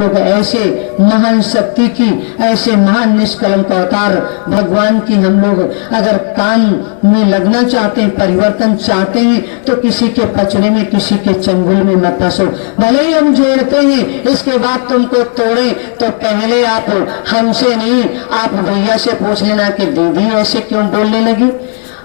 लोग ऐसे महान शक्ति की, ऐसे महान निष्कलंक अवतार भगवान की हम लोग अगर काम में लगना चाहते हैं, परिवर्तन चाहते हैं, तो किसी के पचड़े में, किसी के चंगुल में मत फंसो। भले ही हम जोड़ते हैं, इसके बाद तुमको तोड़े तो पहले आप हमसे नहीं, आप भैया से पूछ लेना कि दीदी ऐसे क्यों बोलने लगी।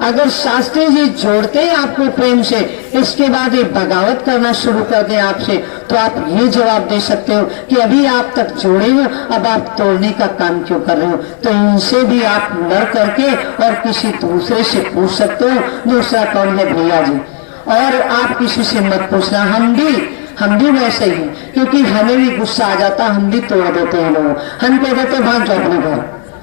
अगर शास्त्री जी जोड़ते हैं आपको प्रेम से, इसके बाद ये बगावत करना शुरू कर दे आपसे, तो आप ये जवाब दे सकते हो कि अभी आप तक जोड़े हो, अब आप तोड़ने का काम क्यों कर रहे हो। तो इनसे भी आप लड़ करके और किसी दूसरे से पूछ सकते हो। दूसरा कौन है? भैया जी। और आप किसी से मत पूछना। हम भी वैसे ही, क्योंकि हमें भी गुस्सा आ जाता, हम भी तोड़ देते हैं लोग। हम कह देते भाग जाओ अपने घर,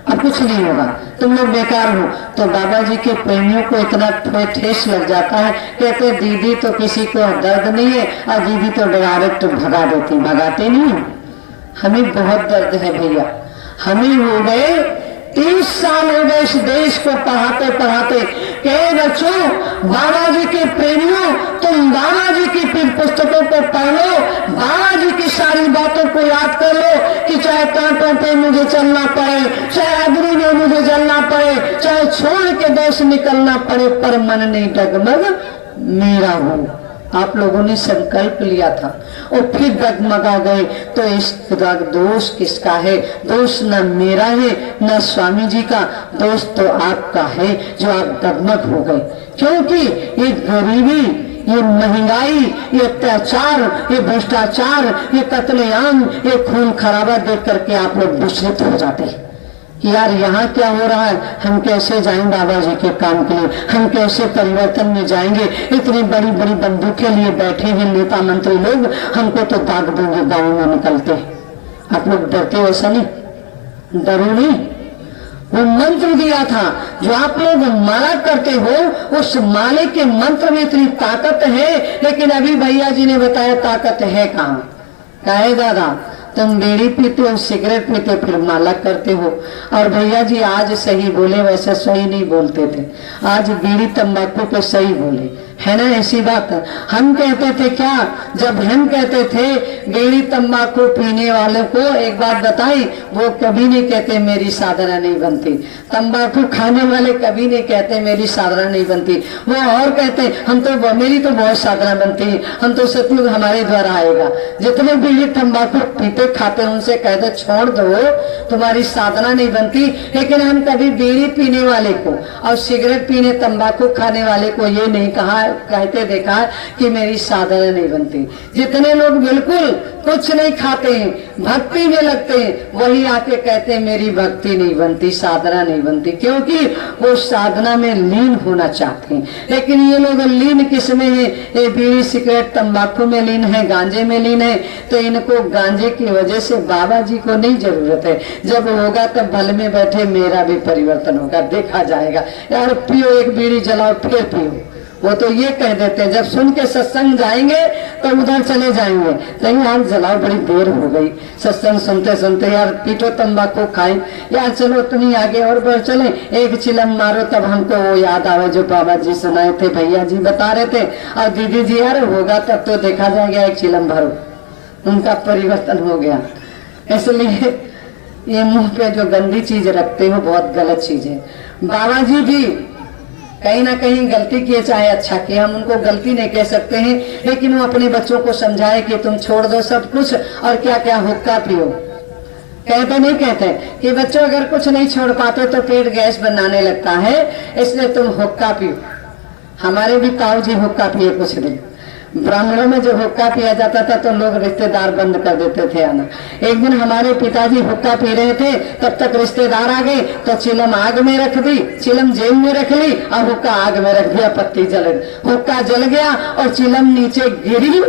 अब कुछ नहीं होगा, तुम लोग बेकार हो। तो बाबा जी के प्रेमियों को इतना ठेस लग जाता है, कहते दीदी तो किसी को दर्द नहीं है और दीदी तो डायरेक्ट भगा देती। भगाते नहीं, हमें बहुत दर्द है भैया। हमें हो गए 30 साल हो गए इस देश को पढ़ाते पढ़ाते। कहे बच्चों, बाबा जी के प्रेमियों, तुम बाबा जी की पुस्तकों को पढ़ लो, बाबा जी की सारी बातों को याद कर लो कि चाहे कांटों पे मुझे चलना पड़े, चाहे अग्नि में मुझे जलना पड़े, चाहे छोड़ के देश निकलना पड़े, पर मन नहीं डगमग मेरा हो। आप लोगों ने संकल्प लिया था और फिर डगमगा गए, तो इसका दोष किसका है? दोष न मेरा है न स्वामी जी का, दोष तो आपका है जो आप डगमग हो गए। क्योंकि ये गरीबी, ये महंगाई, ये अत्याचार, ये भ्रष्टाचार, ये कत्लेआम, ये खून खराबा देख करके आप लोग विचलित हो जाते हैं कि यार यहाँ क्या हो रहा है, हम कैसे जाएं बाबा जी के काम के लिए, हम कैसे परिवर्तन में जाएंगे। इतनी बड़ी बड़ी बंदूकें लिए बैठे हैं नेता मंत्री लोग, हमको तो दाग देंगे गाँव में निकलते। आप लोग डरते हो? ऐसा नहीं, डरो नहीं। वो मंत्र दिया था जो आप लोग माला करते हो, उस माले के मंत्र में इतनी ताकत है, लेकिन अभी भैया जी ने बताया ताकत है कहाँ। कहे दादा तुम बीड़ी पीते हो, सिगरेट पीते, फिर माला करते हो। और भैया जी आज सही बोले, वैसे सही नहीं बोलते थे। आज बीड़ी तंबाकू पे सही बोले, है ना? ऐसी बात हम कहते थे क्या? जब हम कहते थे बीड़ी तंबाकू पीने वाले को एक बात बताई, वो कभी नहीं कहते मेरी साधना नहीं बनती। तंबाकू खाने वाले कभी नहीं कहते मेरी साधना नहीं बनती। वो और कहते हम तो, मेरी तो बहुत साधना बनती है, हम तो सतयुग हमारे द्वारा आएगा। जितने बीड़ी तंबाकू पीते खाते उनसे कहते छोड़ दो, तुम्हारी साधना नहीं बनती। लेकिन हम कभी बीड़ी पीने वाले को और सिगरेट पीने, तंबाकू खाने वाले को ये नहीं कहा, कहते देखा कि मेरी साधना नहीं बनती। जितने लोग बिल्कुल कुछ नहीं खाते हैं, भक्ति में लगते हैं, वही आके कहते हैं मेरी भक्ति नहीं बनती, साधना नहीं बनती, क्योंकि वो साधना में लीन होना चाहते हैं। लेकिन ये लोग लीन किस में है? ये बीड़ी सिगरेट तंबाकू में लीन है, गांजे में लीन है। तो इनको गांजे की वजह से बाबा जी को नहीं जरूरत है। जब होगा तब भल में बैठे मेरा भी परिवर्तन होगा, देखा जाएगा। यार पियो, एक बीड़ी जलाओ फिर पियो। वो तो ये कह देते हैं जब सुन के सत्संग जाएंगे तो उधर चले जाएंगे, नहीं यार जलाओ, बड़ी देर हो गई सत्संग सुनते सुनते, यार पीटो तंबाकू खाए, यार चलो तुम्हें आगे और बढ़ चले, एक चिलम मारो। तब हमको वो याद आवे जो बाबा जी सुनाए थे, भैया जी बता रहे थे, और दीदी जी यार होगा तब तो देखा जाएगा, एक चिलम भरो। उनका परिवर्तन हो गया। इसलिए ये मुंह पे जो गंदी चीज रखते हो बहुत गलत चीज है। बाबा जी भी कहीं ना कहीं गलती किए, चाहे अच्छा किया, हम उनको गलती नहीं कह सकते हैं, लेकिन वो अपने बच्चों को समझाए कि तुम छोड़ दो सब कुछ और क्या क्या हुक्का पियो। कहते नहीं कहते कि बच्चों अगर कुछ नहीं छोड़ पाते तो पेट गैस बनाने लगता है, इसलिए तुम हुक्का पियो। हमारे भी ताऊ जी हुक्का पिए कुछ दिन। ब्राह्मणों में जब हुक्का पिया जाता था तो लोग रिश्तेदार बंद कर देते थे आना। एक दिन हमारे पिताजी हुक्का पी रहे थे, तब तक रिश्तेदार आ गए, तो चिलम आग में रख दी, चिलम जेब में रख ली और हुक्का आग में रख दिया, पत्ती जल गई, हुक्का जल गया और चिलम नीचे गिरी।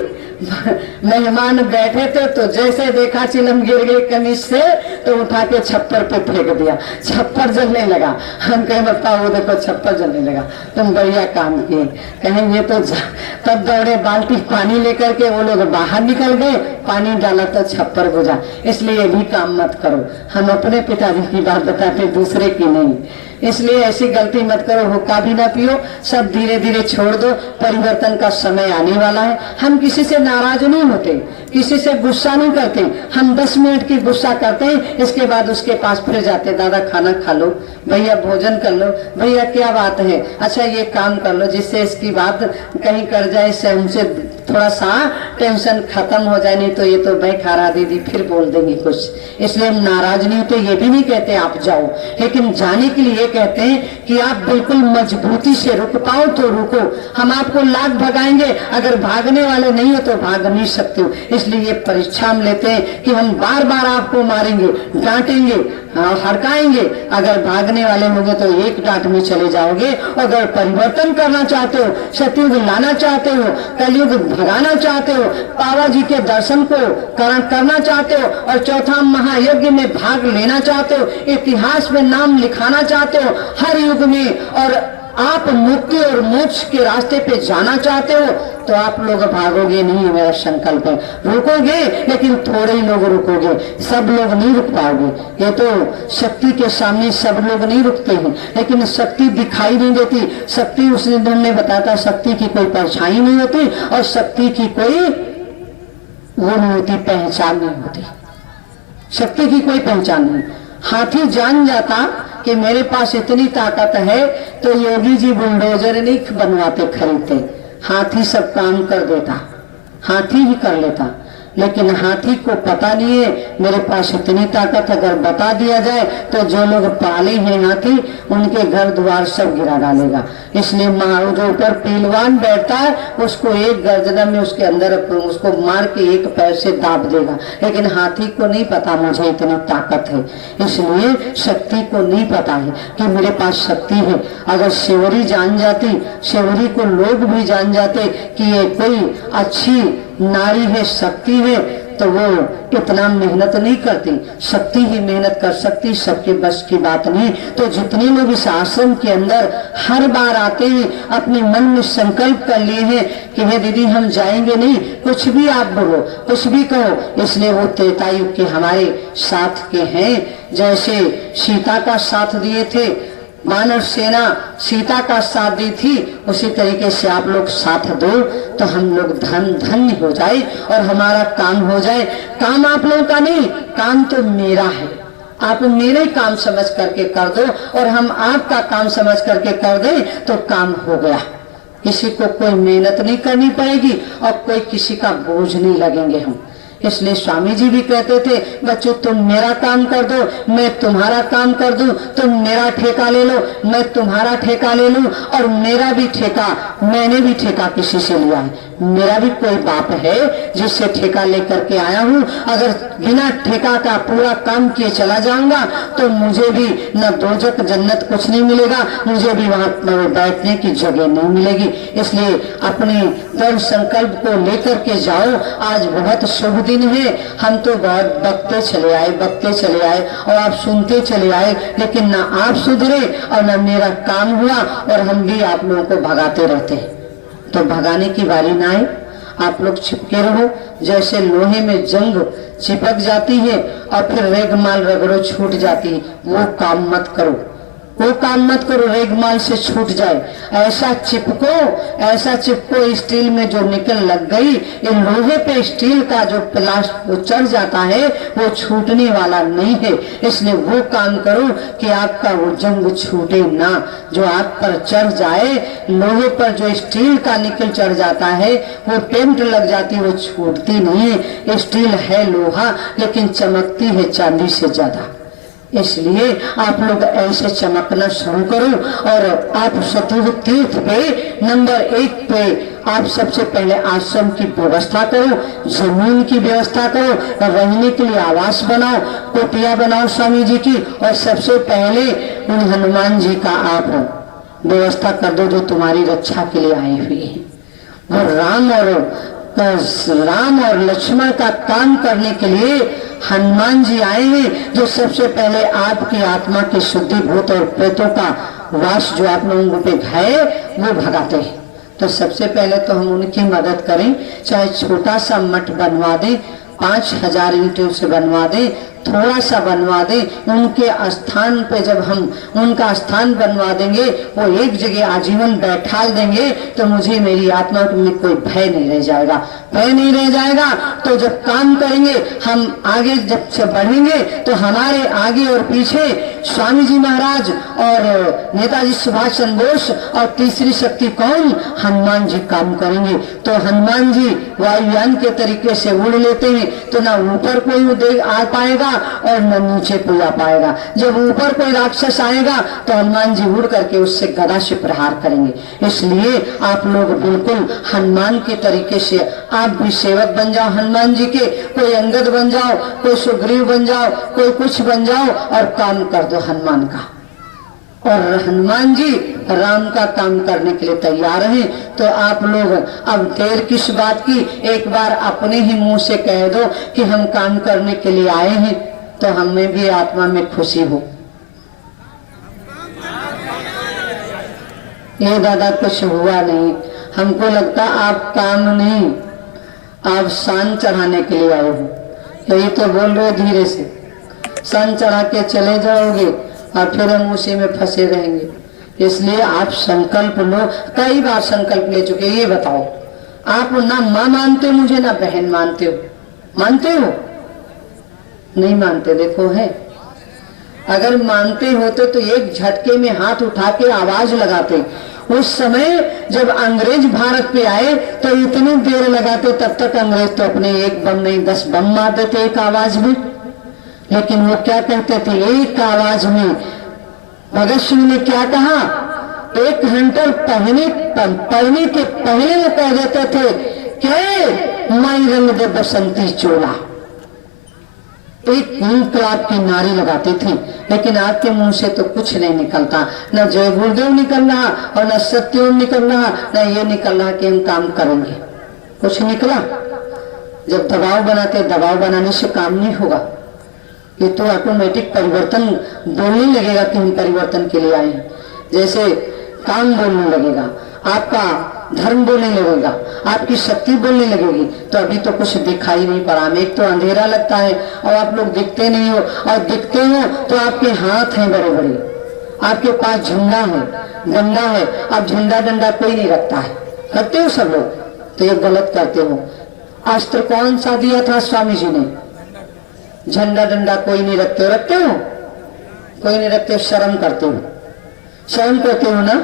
मेहमान बैठे थे तो जैसे देखा चिलम गिर गई कमीज से, तो उठा के छप्पर पे फेंक दिया, छप्पर जलने लगा। हम कहे बताओ, वो देखो छप्पर जलने लगा, तुम बढ़िया काम किए। कहें ये तो तब दौड़े बाल्टी पानी लेकर के, वो लोग बाहर निकल गए, पानी डाला तो छप्पर बुझा। इसलिए भी काम मत करो। हम अपने पिताजी की बात बताते, दूसरे की नहीं। इसलिए ऐसी गलती मत करो, हुक्का भी ना पियो, सब धीरे धीरे छोड़ दो, परिवर्तन का समय आने वाला है। हम किसी से नाराज नहीं होते, किसी से गुस्सा नहीं करते। हम 10 मिनट की गुस्सा करते हैं, इसके बाद उसके पास फिर जाते, दादा खाना खा लो, भैया भोजन कर लो, भैया क्या बात है, अच्छा ये काम कर लो, जिससे इसकी बात कहीं कर जाए, इससे हमसे थोड़ा सा टेंशन खत्म हो जाए। नहीं तो ये तो भाई खारा दीदी फिर बोल देंगी कुछ, इसलिए हम नाराज नहीं होते। ये भी नहीं कहते आप जाओ, लेकिन जाने के लिए कहते हैं कि आप बिल्कुल मजबूती से रुक पाओ तो रुको। हम आपको लाख भगाएंगे, अगर भागने वाले नहीं हो तो भाग नहीं सकते हो। इसलिए ये परीक्षा हम लेते हैं कि हम बार बार आपको मारेंगे, डांटेंगे, हड़काएंगे। अगर भागने वाले होंगे तो एक डांट में चले जाओगे। अगर परिवर्तन करना चाहते हो, सतयुग लाना चाहते हो, कलयुग भगाना चाहते हो, बाबा जी के दर्शन को करना चाहते हो, और चौथा महायज्ञ में भाग लेना चाहते हो, इतिहास में नाम लिखाना चाहते हो हर युग में, और आप मुक्ति और मोक्ष के रास्ते पे जाना चाहते हो, तो आप लोग भागोगे नहीं, मेरा संकल्प है। रुकोगे, लेकिन थोड़े ही लोग रुकोगे, सब लोग नहीं रुक पाओगे। ये तो शक्ति के सामने सब लोग नहीं रुकते हैं, लेकिन शक्ति दिखाई नहीं देती। शक्ति उस दिन ने बताता, शक्ति की कोई परछाई नहीं होती, और शक्ति की कोई वो नहीं होती, पहचान नहीं होती। शक्ति की कोई पहचान नहीं। हाथी जान जाता कि मेरे पास इतनी ताकत है, तो योगी जी बुलडोजर नहीं बनवाते, खरीदते। हाथी सब काम कर देता, हाथी ही कर लेता। लेकिन हाथी को पता नहीं है मेरे पास इतनी ताकत, अगर बता दिया जाए तो जो लोग पाले हैं हाथी, उनके घर द्वार सब गिरा डालेगा। इसलिए जो ऊपर पहलवान बैठता है, उसको एक गर्दन में उसके अंदर उसको मार के एक पैर से दाब देगा। लेकिन हाथी को नहीं पता मुझे इतनी ताकत है, इसलिए शक्ति को नहीं पता है कि मेरे पास शक्ति है। अगर शिवरी जान जाती, शिवरी को लोग भी जान जाते कि ये कोई अच्छी नारी है, शक्ति है, तो वो इतना मेहनत नहीं करती। शक्ति ही मेहनत कर सकती, सबके बस की बात नहीं। तो जितने लोग इस आश्रम के अंदर हर बार आते हैं, अपने मन में संकल्प कर लिए हैं कि हे दीदी हम जाएंगे नहीं, कुछ भी आप बोलो, कुछ भी कहो, इसलिए वो त्रेतायुग के हमारे साथ के हैं। जैसे सीता का साथ दिए थे, मानव सेना सीता का साथ दी थी, उसी तरीके से आप लोग साथ दो, तो हम लोग धन्य हो जाए और हमारा काम हो जाए। काम आप लोगों का नहीं, काम तो मेरा है। आप मेरे काम समझ करके कर दो, और हम आपका काम समझ करके कर दें तो काम हो गया। किसी को कोई मेहनत नहीं करनी पड़ेगी, और कोई किसी का बोझ नहीं लगेंगे हम। इसलिए स्वामी जी भी कहते थे, बच्चों तुम मेरा काम कर दो, मैं तुम्हारा काम कर दूं, तुम मेरा ठेका ले लो, मैं तुम्हारा ठेका ले लूं, और मेरा भी ठेका, मैंने भी ठेका किसी से लिया है। मेरा भी कोई बाप है जिससे ठेका लेकर के आया हूं। अगर बिना ठेका का पूरा काम किए चला जाऊंगा तो मुझे भी न दोजक जन्नत कुछ नहीं मिलेगा, मुझे भी वहां बैठने की जगह नहीं मिलेगी। इसलिए अपने दृढ़ संकल्प को लेकर के जाओ। आज बहुत शुभ दिन है। हम तो बहुत बकते चले आए और आप सुनते चले आए, लेकिन ना आप सुधरे और ना मेरा काम हुआ, और हम भी आप लोगों को भगाते रहते हैं। तो भगाने की बारी ना आए, आप लोग चिपके रहो। जैसे लोहे में जंग चिपक जाती है और फिर रेगमाल रगड़ो छूट जाती है, वो काम मत करो, वो काम मत करो रेगमाल से छूट जाए। ऐसा चिपको स्टील में जो निकल लग गई, ये लोहे पे स्टील का जो प्लास्टिक चढ़ जाता है वो छूटने वाला नहीं है। इसलिए वो काम करो कि आपका वो जंग छूटे ना। जो आप पर चढ़ जाए, लोहे पर जो स्टील का निकल चढ़ जाता है, वो टेंट लग जाती है, वो छूटती नहीं है। स्टील है लोहा, लेकिन चमकती है चांदी से ज्यादा। इसलिए आप लोग ऐसे चमकना शुरू करो। और आप सतयुग तीर्थ पे नंबर 1 पे आप सबसे पहले आश्रम की व्यवस्था करो, जमीन की व्यवस्था करो, रहने के लिए आवास बनाओ, कुटिया बनाओ स्वामी जी की, और सबसे पहले उन हनुमान जी का आप व्यवस्था कर दो जो तुम्हारी रक्षा के लिए आए हुए हैं। वो राम और लक्ष्मण का काम करने के लिए हनुमान जी आए हैं, जो सबसे पहले आपकी आत्मा की शुद्धि, भूत और प्रेतों का वास जो आप लोगों पे है वो भगाते हैं। तो सबसे पहले तो हम उनकी मदद करें, चाहे छोटा सा मठ बनवा दें, 5000 ईंटों से बनवा दें, थोड़ा सा बनवा दें, उनके स्थान पे जब हम उनका स्थान बनवा देंगे, वो एक जगह आजीवन बैठा देंगे, तो मुझे मेरी आत्मा में कोई भय नहीं रह जाएगा। भय नहीं रह जाएगा तो जब काम करेंगे, हम आगे जब से बढ़ेंगे, तो हमारे आगे और पीछे स्वामी जी महाराज और नेताजी सुभाष चंद्र बोस और तीसरी शक्ति कौन, हनुमान जी काम करेंगे। तो हनुमान जी वायुयान के तरीके से उड़ लेते हैं, तो ना ऊपर कोई आ पाएगा और न नीचे कोई आ पाएगा। जब ऊपर कोई राक्षस आएगा तो हनुमान जी उड़ करके उससे गदा से प्रहार करेंगे। इसलिए आप लोग बिल्कुल हनुमान के तरीके से आप भी सेवक बन जाओ हनुमान जी के, कोई अंगद बन जाओ, कोई सुग्रीव बन जाओ, कोई कुछ बन जाओ और काम कर दो हनुमान का। और हनुमान जी राम का काम करने के लिए तैयार हैं। तो आप लोग अब देर किस बात की, एक बार अपने ही मुंह से कह दो कि हम काम करने के लिए आए हैं, तो हमें भी आत्मा में खुशी हो। ये दादा कुछ हुआ नहीं, हमको लगता आप काम नहीं, आप शान चढ़ाने के लिए आए हो। यही तो बोल रहे हो, धीरे से शान चढ़ा के चले जाओगे और फिर हम उसी में फंसे रहेंगे। इसलिए आप संकल्प लो, कई बार संकल्प ले चुके। ये बताओ, आप ना माँ मानते हो मुझे, ना बहन मानते हो, मानते हो? नहीं मानते। देखो है, अगर मानते होते तो एक झटके में हाथ उठा के आवाज लगाते। उस समय जब अंग्रेज भारत पे आए तो इतनी देर लगाते, तब तक अंग्रेज तो अपने एक बम नहीं 10 बम मार देते एक आवाज में। लेकिन वो क्या कहते थे, एक आवाज में भगत सिंह ने क्या कहा, 1 घंटा पढ़ने के पहले वो कह देते थे कि माई रंग दे बसंती चोला। एक इंकलाब की नारी लगाती थी। लेकिन आपके मुंह से तो कुछ नहीं निकलता, न जय गुरुदेव निकल रहा और न सत्यम निकल रहा, न ये निकल रहा कि हम काम करेंगे। कुछ निकला? जब दबाव बनाते, दबाव बनाने से काम नहीं होगा। ये तो ऑटोमेटिक परिवर्तन बोलने लगेगा कि हम परिवर्तन के लिए आए हैं। जैसे काम बोलने लगेगा, आपका धर्म बोलने लगेगा, आपकी शक्ति बोलने लगेगी। तो अभी तो कुछ दिखाई नहीं पड़ा, एक तो अंधेरा लगता है और आप लोग दिखते नहीं हो, और दिखते हो तो आपके हाथ हैं बड़े बड़े, आपके पास झंडा है, डंडा है। अब झंडा डंडा कोई नहीं रखता है, रखते हो सब लोग, तो ये गलत करते हो। अस्त्र कौन सा दिया था स्वामी जी ने? झंडा डंडा कोई नहीं रखते हो। रखते हो? कोई नहीं रखते, शर्म करते हो, शर्म करते हो ना।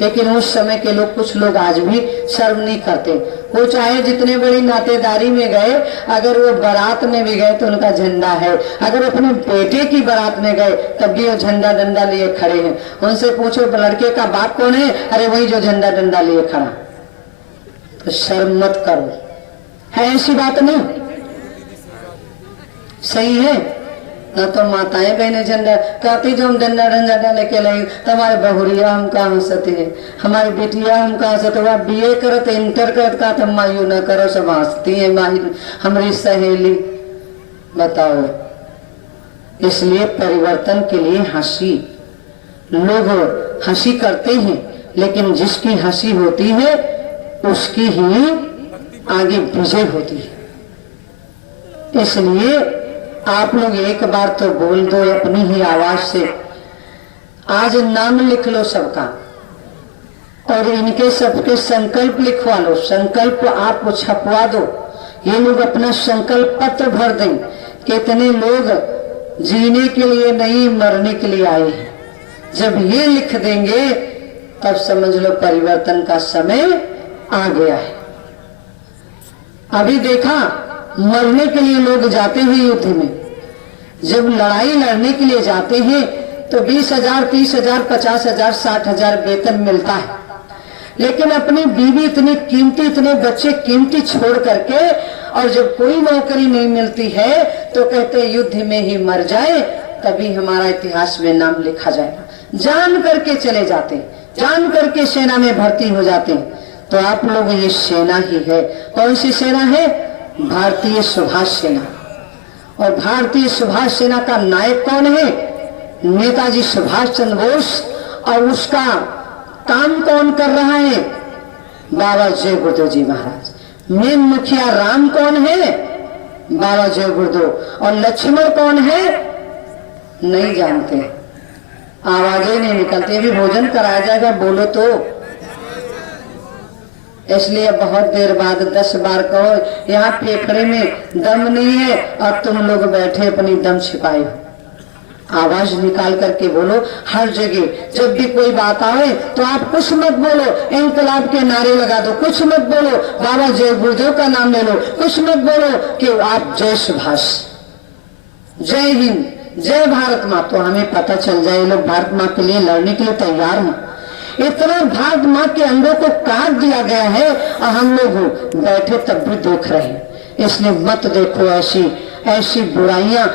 लेकिन उस समय के लोग, कुछ लोग आज भी शर्म नहीं करते। वो चाहे जितने बड़ी नातेदारी में गए, अगर वो बारात में भी गए तो उनका झंडा है। अगर अपने बेटे की बारात में गए तब भी वो झंडा डंडा लिए खड़े हैं। उनसे पूछो लड़के का बाप कौन है, अरे वही जो झंडा डंडा लिए खड़ा। तो शर्म मत करो, है ऐसी बात नहीं, सही है ना। तो माताएं बहने झंडा कहती, जो हम डंडा डंडा डाले के लगे, तुम्हारे बहुरिया हम कहाँ हंसते हैं, हमारी बेटिया हम कहाँ हंसते। वह BA करते, इंटर करत का, तुम मायू न करो, सब हंसती है माई हमारी सहेली। बताओ, इसलिए परिवर्तन के लिए हंसी, लोग हंसी करते हैं, लेकिन जिसकी हंसी होती है उसकी ही आगे विजय होती है। इसलिए आप लोग एक बार तो बोल दो अपनी ही आवाज से, आज नाम लिख लो सबका और इनके सबके संकल्प लिखवा लो। संकल्प आप छपवा दो, ये लोग अपना संकल्प पत्र भर दें। कितने लोग जीने के लिए नहीं, मरने के लिए आए हैं। जब ये लिख देंगे तब समझ लो परिवर्तन का समय आ गया है। अभी देखा, मरने के लिए लोग जाते हैं युद्ध में। जब लड़ाई लड़ने के लिए जाते हैं तो 20,000, 30,000, 50,000, 60,000 वेतन मिलता है। लेकिन अपनी बीवी इतनी कीमती, इतने बच्चे कीमती छोड़ करके, और जब कोई नौकरी नहीं मिलती है तो कहते युद्ध में ही मर जाए, तभी हमारा इतिहास में नाम लिखा जाएगा। जान करके चले जाते, जान करके सेना में भर्ती हो जाते। तो आप लोग ये सेना ही है। कौन सी सेना है? भारतीय सुभाष सेना। और भारतीय सुभाष सेना का नायक कौन है? नेताजी सुभाष चंद्र बोस। और उसका काम कौन कर रहा है? बाबा जय गुरुदेव जी महाराज। मेन मुखिया राम कौन है? बाबा जय गुरुदेव। और लक्ष्मण कौन है नहीं जानते, आवाजें नहीं निकलती, भी भोजन कराया जाएगा बोलो तो। इसलिए बहुत देर बाद 10 बार कहो यहाँ फेफड़े में दम नहीं है और तुम लोग बैठे अपनी दम छिपाए हो। आवाज निकाल करके बोलो हर जगह। जब भी कोई बात आए तो आप कुछ मत बोलो, इंकलाब के नारे लगा दो, कुछ मत बोलो, बाबा जय गुरुदेव का नाम ले लो, कुछ मत बोलो कि आप जय सुभाष, जय हिंद, जय भारत माँ। तो हमें पता चल जाए लोग भारत माँ के लिए लड़ने के लिए तैयार हैं। इतना भारत माँ के अंगों को काट दिया गया है और हम लोग बैठे तब भी देख रहे हैं। इसलिए मत देखो ऐसी ऐसी बुराइयां।